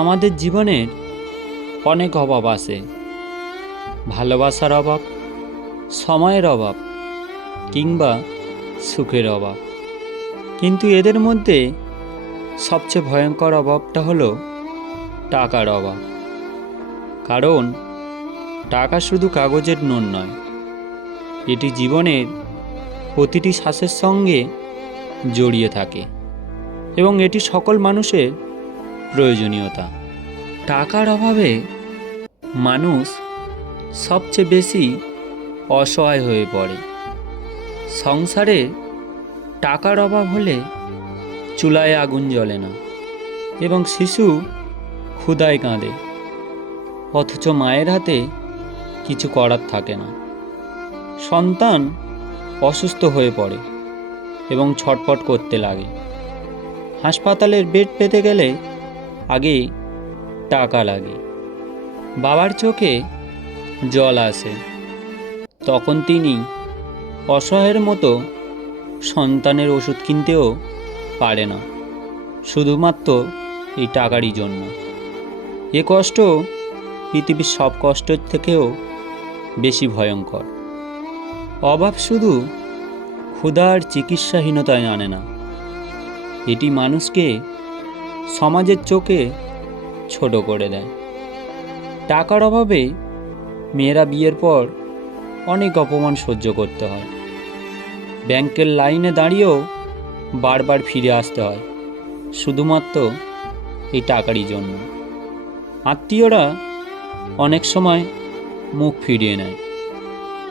আমাদের জীবনের অনেক অভাব আছে, ভালোবাসার অভাব, সময়ের অভাব কিংবা সুখের অভাব। কিন্তু এদের মধ্যে সবচেয়ে ভয়ঙ্কর অভাবটা হলো টাকার অভাব। কারণ টাকা শুধু কাগজের নুন নয়, এটি জীবনের প্রতিটি শ্বাসের সঙ্গে জড়িয়ে থাকে এবং এটি সকল মানুষের প্রয়োজনীয়তা। টাকার অভাবে মানুষ সবচেয়ে বেশি অসহায় হয়ে পড়ে। সংসারে টাকার অভাব হলে চুলায় আগুন জ্বলে না এবং শিশু ক্ষুধায় কাঁদে, অথচ মায়ের হাতে কিছু করার থাকে না। সন্তান অসুস্থ হয়ে পড়ে এবং ছটফট করতে লাগে। হাসপাতালের বেড পেতে গেলে আগে টাকা লাগে। বাবার চোখে জল আসে, তখন তিনি অসহায়ের মতো সন্তানের ওষুধ কিনতেও পারে না, শুধুমাত্র এই টাকারই জন্য। এ কষ্ট পৃথিবীর সব কষ্টের থেকেও বেশি ভয়ঙ্কর। অভাব শুধু ক্ষুধা আর চিকিৎসাহীনতায় আনে না, এটি মানুষকে সমাজের চোখে ছোট করে দেয়। টাকার অভাবে মেয়েরা বিয়ের পর অনেক অপমান সহ্য করতে হয়। ব্যাংকের লাইনে দাঁড়িয়েও বারবার ফিরে আসতে হয়, শুধুমাত্র এই টাকারই জন্য। আত্মীয়রা অনেক সময় মুখ ফিরিয়ে নেয়,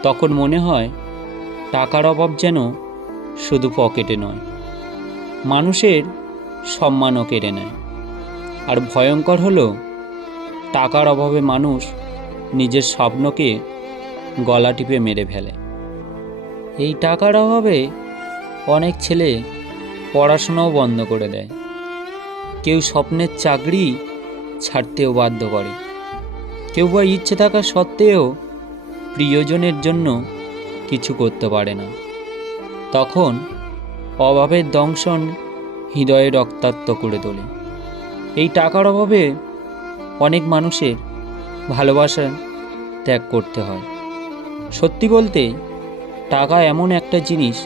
তখন মনে হয় টাকার অভাব যেন শুধু পকেটে নয়, মানুষের সম্মানও কেড়ে নেয়। আর ভয়ঙ্কর হলো টাকার অভাবে মানুষ নিজের স্বপ্নকে গলা টিপে মেরে ফেলে। এই টাকার অভাবে অনেক ছেলে পড়াশোনাও বন্ধ করে দেয়, কেউ স্বপ্নের চাকরি ছাড়তেও বাধ্য করে, কেউ বা ইচ্ছে থাকা সত্ত্বেও প্রিয়জনের জন্য কিছু করতে পারে না। তখন অভাবের দংশন হৃদয়ে রক্তাক্ত করে তোলে। এই টাকার অভাবে অনেক মানুষের ভালোবাসা ত্যাগ করতে হয়। সত্যি বলতে টাকা এমন একটা জিনিস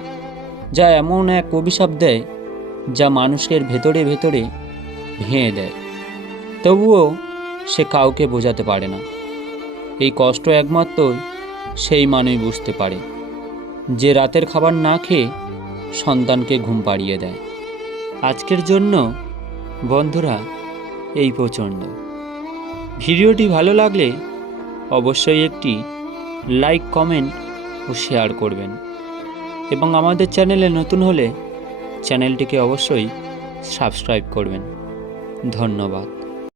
যা এমন এক অভিশাপ দেয় যা মানুষের ভেতরে ভেতরে ভেঙে দেয়, তবুও সে কাউকে বোঝাতে পারে না। এই কষ্ট একমাত্র সেই মানুষ বুঝতে পারে যে রাতের খাবার না খেয়ে সন্তানকে ঘুম পাড়িয়ে দেয়। আজকের জন্য বন্ধুরা এই পর্যন্ত। ভিডিওটি ভালো লাগলে অবশ্যই একটি লাইক, কমেন্ট ও শেয়ার করবেন এবং আমাদের চ্যানেলে নতুন হলে চ্যানেলটিকে অবশ্যই সাবস্ক্রাইব করবেন। ধন্যবাদ।